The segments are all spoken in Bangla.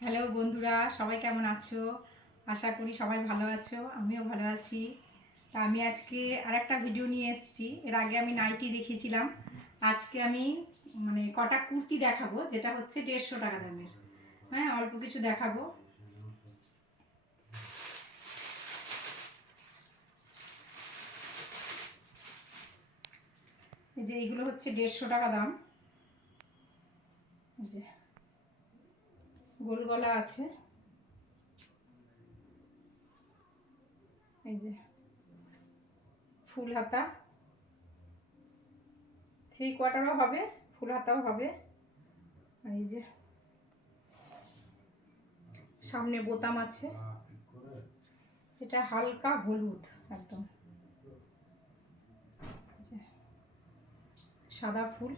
হ্যালো বন্ধুরা, সবাই কেমন আছো? আশা করি সবাই ভালো আছো, আমিও ভালো আছি। তা আমি আজকে আরেকটা ভিডিও নিয়ে এসেছি। এর আগে আমি নাইটি দেখিয়েছিলাম। আজকে আমি কটা কুর্তি দেখাবো, যেটা হচ্ছে 150 টাকা দামের। হ্যাঁ, অল্প কিছু দেখাবো। এই যে এইগুলো হচ্ছে 150 টাকা দাম। এই যে গোল গলা আছে, এই যে ফুল হাতা, 3/4ও হবে, ফুল হাতাও হবে। আর এই যে সামনে বোতাম আছে। এটা হালকা হলুদ, একদম সাদা ফুল,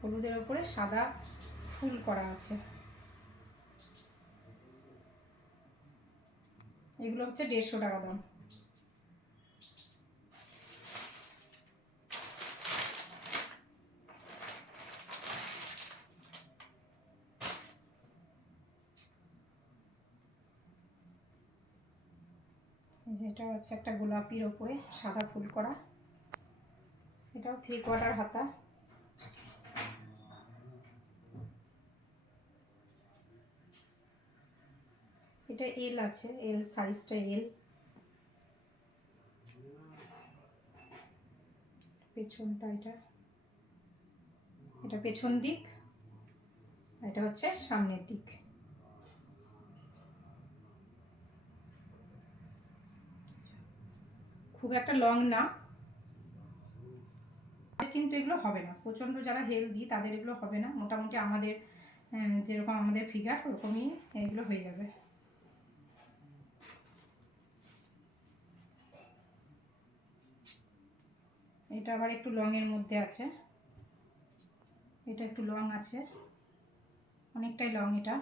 হলুদের ওপরে সাদা ফুল করা আছে। এগুলো হচ্ছে 150 টাকা দাম। এই যে এটা হচ্ছে একটা গোলাপির ওপরে সাদা ফুল করা, এটাও 3/4 হাতা। এটা এল আছে, এল সাইজটা এল। পেছনটা এটা এটা পেছন দিক, এটা হচ্ছে সামনের দিক। খুব একটা লং না, কিন্তু এগুলো হবে না প্রচণ্ড, যারা হেলদি তাদের এগুলো হবে না। মোটামুটি আমাদের যেরকম আমাদের ফিগার ওরকমই এগুলো হয়ে যাবে। এটা আবার একটু লংয়ের মধ্যে আছে, এটা একটু লং আছে, অনেকটাই লং। এটা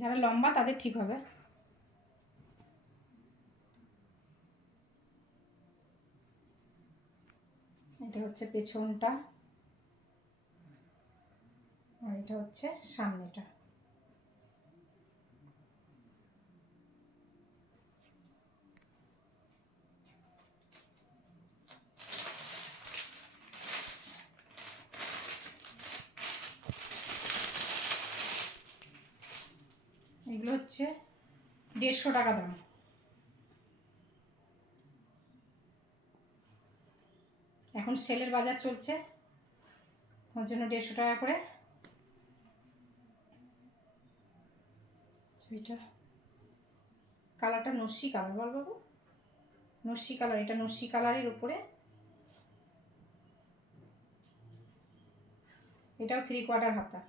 যারা লম্বা তাদের ঠিক হবে। এটা হচ্ছে পেছনটা, আর এটা হচ্ছে সামনেটা। এগুলো হচ্ছে 150 টাকা দাম। এখন সেলের বাজার চলছে, ওর জন্য 150 টাকা করে। এটা কালারটা নস্যি কালার, বল বাবু, নস্যি কালার। এটা নস্যি কালারের উপরে, এটাও 3/4 হাতা।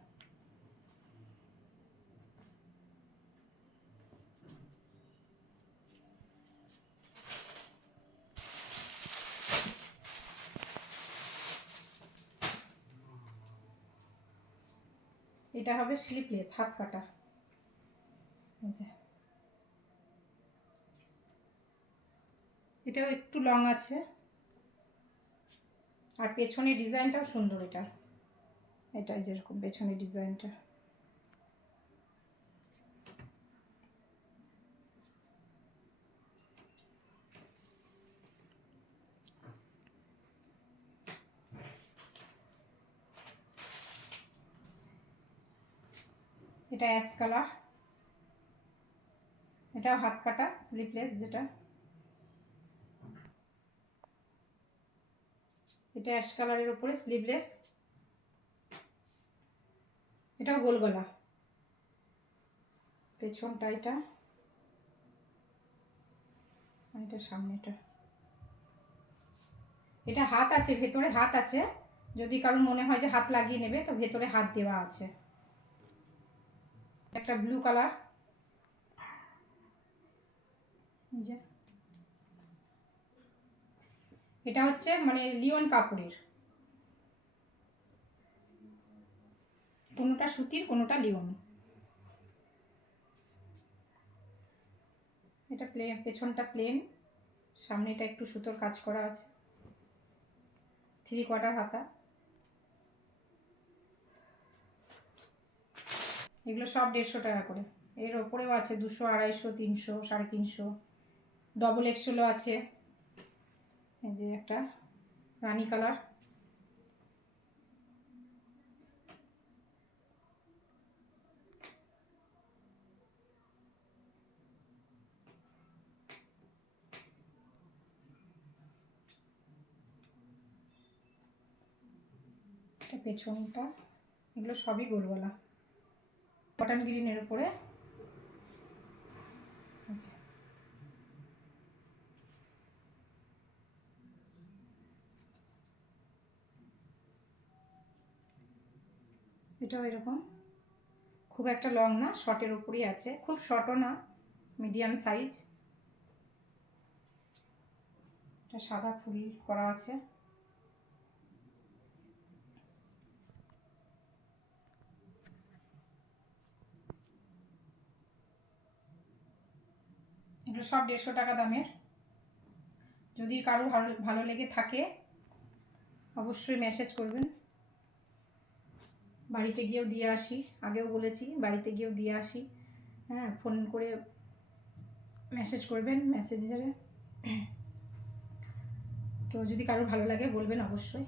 এটা হবে স্লিপলেস, হাত কাটা। এটাও একটু লং আছে, আর পেছনের ডিজাইনটাও সুন্দর। এটাই যেরকম পেছনের ডিজাইনটা। এটা অ্যাশ কালার, এটাও হাত কাটা স্লিপলেস যেটা। এটা অ্যাশ কালারের উপরে স্লিভলেস, এটাও গোল গলা। পেছনটা এটা, এটা সামনেটা। এটা হাত আছে, ভেতরে হাত আছে, যদি কারোর মনে হয় যে হাত লাগিয়ে নেবে তো ভেতরে হাত দেওয়া আছে। একটা ব্লু কালার, যে এটা হচ্ছে লিওন কাপড়ের, কোনোটা সুতির কোনোটা লিওন। এটা প্লেন, পেছনটা প্লেন, সামনেটা একটু সুতোর কাজ করা আছে, 3/4 হাতা। এগুলো সব 150 টাকা করে। এর ওপরেও আছে 200, 250, 300, 350, ডবল এক্সেলও আছে। এই যে একটা রানী কালার, এটা পেছনটা। এগুলো সবই গোলগলা, কটন গ্রিনের উপরে। এটাও এরকম, খুব একটা লং না, শর্টের উপরেই আছে, খুব শর্টও না, মিডিয়াম সাইজ। এটা সাদা ফুল করা আছে। এগুলো সব 150 টাকা দামের। যদি কারো ভালো লেগে থাকে অবশ্যই মেসেজ করবেন। বাড়িতে গিয়েও দিয়ে আসি, আগেও বলেছি বাড়িতে গিয়েও দিয়ে আসি। হ্যাঁ, ফোন করে মেসেজ করবেন মেসেঞ্জারে। তো যদি কারো ভালো লাগে বলবেন অবশ্যই।